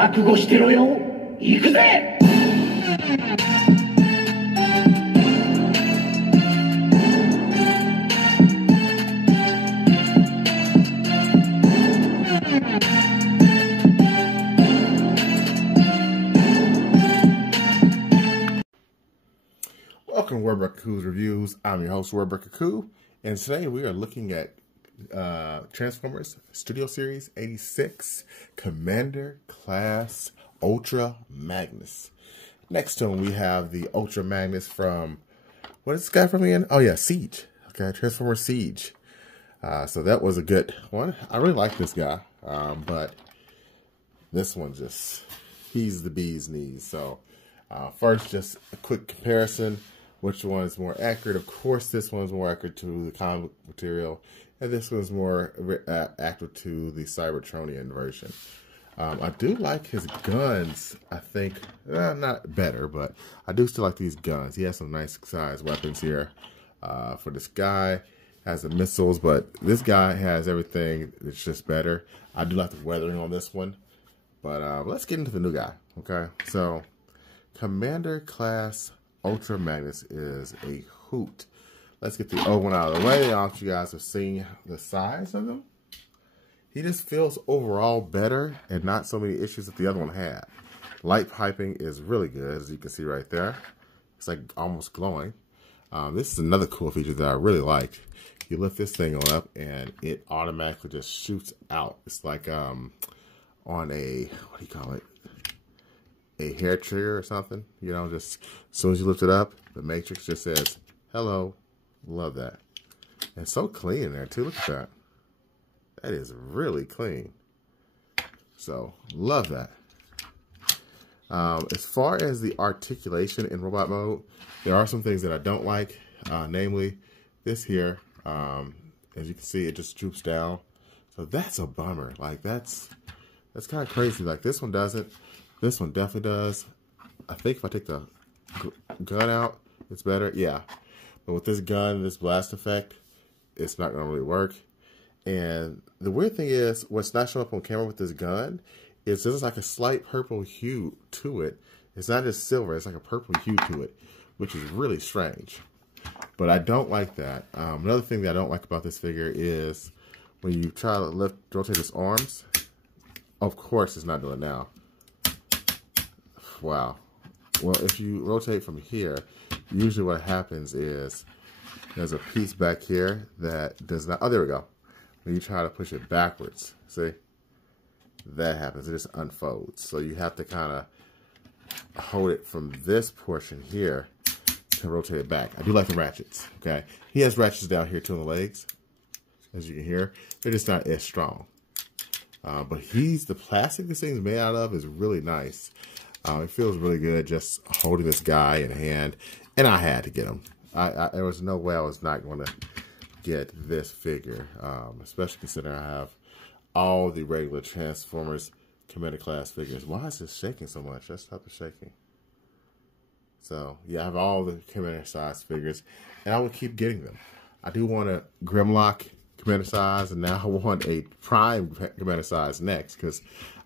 覚悟してろよ。行くぜ。Welcome to Wordbreaker Coo's Reviews. I'm your host, Wordbreaker Coo, and today we are looking at Transformers Studio Series 86 Commander Class Ultra Magnus. Next to him, we have the Ultra Magnus from, what is this guy from again? Oh yeah, Siege. Okay, Transformers Siege. So that was a good one. I really like this guy, but this one just, he's the bee's knees. So first, just a quick comparison. Which one is more accurate? Of course, this one's more accurate to the comic material, and this one's more accurate to the Cybertronian version. I do like his guns. I think not better, but I do still like these guns. He has some nice size weapons here. For this guy, has the missiles, but this guy has everything. It's just better. I do like the weathering on this one, but let's get into the new guy. Okay, so Commander Class Ultra Magnus is a hoot. Let's get the old one out of the way. I don't know if you guys have seen the size of him. He just feels overall better and not so many issues that the other one had. Light piping is really good, as you can see right there. It's like almost glowing. This is another cool feature that I really liked. You lift this thing on up and it automatically just shoots out. It's like on a, what do you call it? A hair trigger or something, you know, just as soon as you lift it up, the matrix just says, hello. Love that. And so clean in there too. Look at that. That is really clean. So, love that. As far as the articulation in robot mode, there are some things that I don't like, namely this here. As you can see, it just droops down. So that's a bummer. Like, that's kind of crazy. Like, this one doesn't. This one definitely does. I think if I take the gun out, it's better. Yeah. But with this gun, this blast effect, it's not going to really work. And the weird thing is, what's not showing up on camera with this gun is there's like a slight purple hue to it. It's not just silver. It's like a purple hue to it, which is really strange. But I don't like that. Another thing that I don't like about this figure is when you try to rotate his arms, of course it's not doing it now. Wow. Well, if you rotate from here, usually what happens is there's a piece back here that does not, oh, there we go. When you try to push it backwards, see? That happens. It just unfolds. So you have to kind of hold it from this portion here to rotate it back. I do like the ratchets, okay? He has ratchets down here too on the legs, as you can hear. They're just not as strong. But the plastic this thing's made out of is really nice. It feels really good just holding this guy in hand, and I had to get him. There was no way I was not going to get this figure, especially considering I have all the regular Transformers Commander Class figures. Why is this shaking so much? Let's stop the shaking. So, yeah, I have all the Commander size figures, and I will keep getting them. I do want a Grimlock Commander size, and now I want a Prime Commander size next, because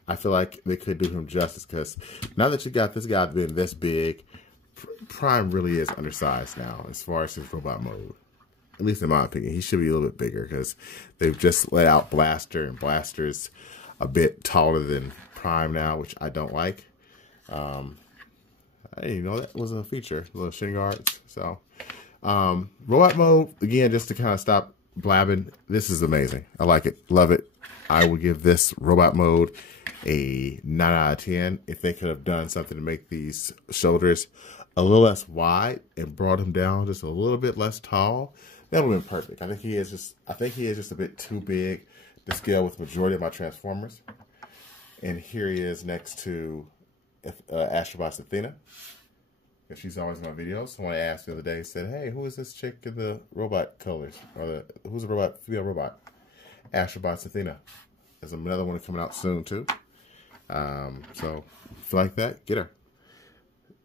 I feel like they could do him justice, because now that you got this guy being this big, Prime really is undersized now as far as his robot mode. At least in my opinion. He should be a little bit bigger because they've just let out Blaster, and Blaster's a bit taller than Prime now, which I don't like. I didn't even know that was a feature, little shin guards. So, robot mode, again, just to kind of stop blabbing, this is amazing. I like it. Love it. I will give this robot mode a 9 out of 10. If they could have done something to make these shoulders a little less wide and brought him down just a little bit less tall, that would have been perfect. I think he is just a bit too big to scale with the majority of my Transformers. And here he is next to Astrobot's Athena. She's always in my videos. Someone asked the other day, said, "Hey, who is this chick in the robot colors? Or who's the robot, female robot?" Astrobot's Athena. There's another one coming out soon too. So if you like that, get her.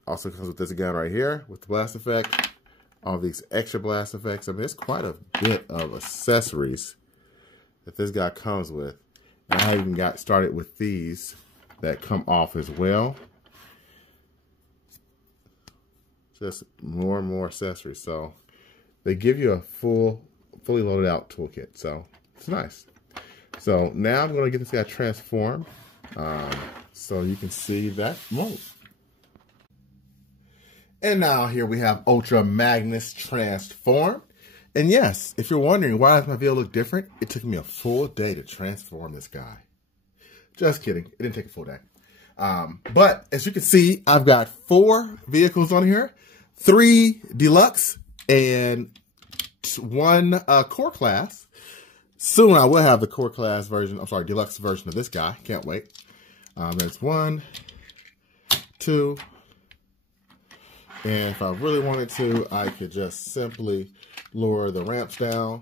Also comes with this gun right here with the blast effect. All these extra blast effects. I mean, there's quite a bit of accessories that this guy comes with. And I even got started with these that come off as well. Just more and more accessories. So they give you a fully loaded out toolkit. So it's nice. So now I'm going to get this guy transformed so you can see that mode. And now here we have Ultra Magnus transformed. And yes, if you're wondering why does my video look different, it took me a full day to transform this guy. Just kidding. It didn't take a full day. But as you can see, I've got 4 vehicles on here, 3 deluxe and 1 core class. Soon I will have the core class version, I'm sorry, deluxe version of this guy. Can't wait. There's 1, 2, and if I really wanted to, I could just simply lower the ramps down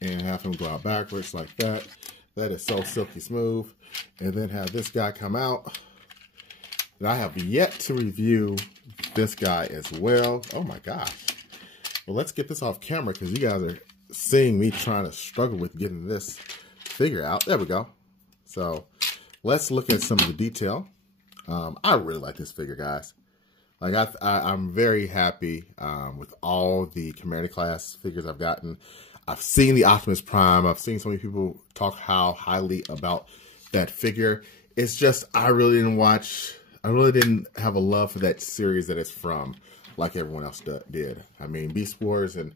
and have him go out backwards like that. That is so silky smooth. And then have this guy come out. And I have yet to review this guy as well. Oh my gosh. Well, let's get this off camera because you guys are seeing me trying to struggle with getting this figure out. There we go. So let's look at some of the detail. I really like this figure, guys. Like I'm very happy with all the Commander class figures I've gotten. I've seen the Optimus Prime. I've seen so many people talk how highly about that figure. It's just I really didn't have a love for that series that it's from, like everyone else did. I mean, Beast Wars and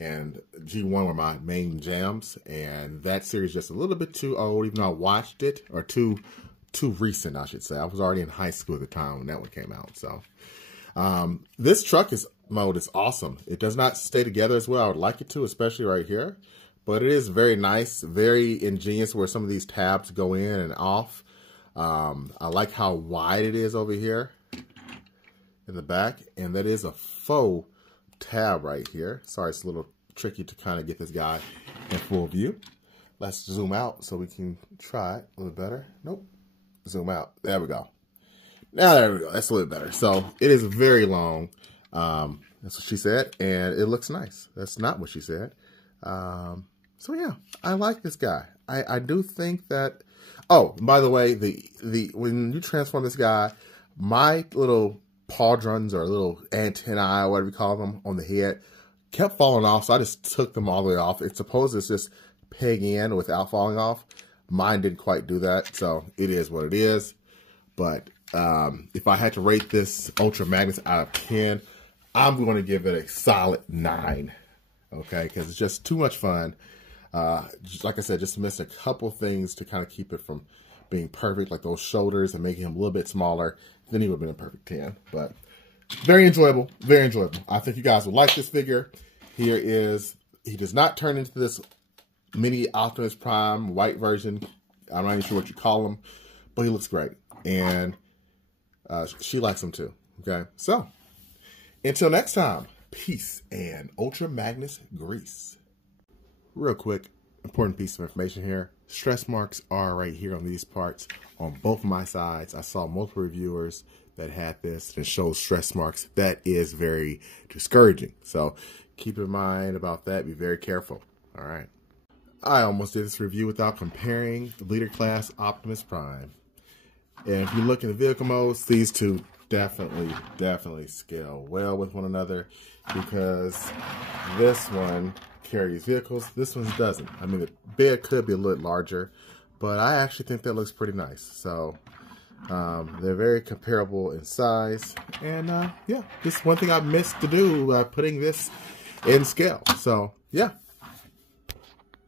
G1 were my main jams, and that series just a little bit too old, even though I watched it, or too recent, I should say. I was already in high school at the time when that one came out. So this truck mode is awesome. It does not stay together as well I would like it to, especially right here. But it is very nice, very ingenious where some of these tabs go in and off. I like how wide it is over here in the back. And that is a faux tab right here. Sorry, it's a little tricky to kind of get this guy in full view. Let's zoom out so we can try it a little better. Nope. Zoom out. There we go. Now there we go. That's a little better. So it is very long. That's what she said. And it looks nice. That's not what she said. So yeah, I like this guy. I do think that, oh, by the way, when you transform this guy, my little pauldrons or little antennae, or whatever you call them, on the head kept falling off. So I just took them all the way off. It's supposed to just peg in without falling off. Mine didn't quite do that. So it is what it is. But if I had to rate this Ultra Magnus out of 10, I'm going to give it a solid 9. Okay, because it's just too much fun. Just like I said, just missed a couple things to kind of keep it from being perfect, like those shoulders and making him a little bit smaller. Then he would have been a perfect 10. But very enjoyable, very enjoyable. I think you guys will like this figure. Here is, he does not turn into this mini Optimus Prime white version. I'm not even sure what you call him, but he looks great. And she likes him too. Okay, so until next time, peace and Ultra Magnus grease. Real quick, important piece of information here. Stress marks are right here on these parts on both of my sides. I saw multiple reviewers that had this and showed stress marks. That is very discouraging. So keep in mind about that. Be very careful. All right. I almost did this review without comparing the leader class Optimus Prime. And if you look in the vehicle modes, these two definitely scale well with one another, because this one carries vehicles, this one doesn't. I mean, the bed could be a little larger, but I actually think that looks pretty nice. So they're very comparable in size, and yeah, just one thing I missed to do, putting this in scale. So yeah,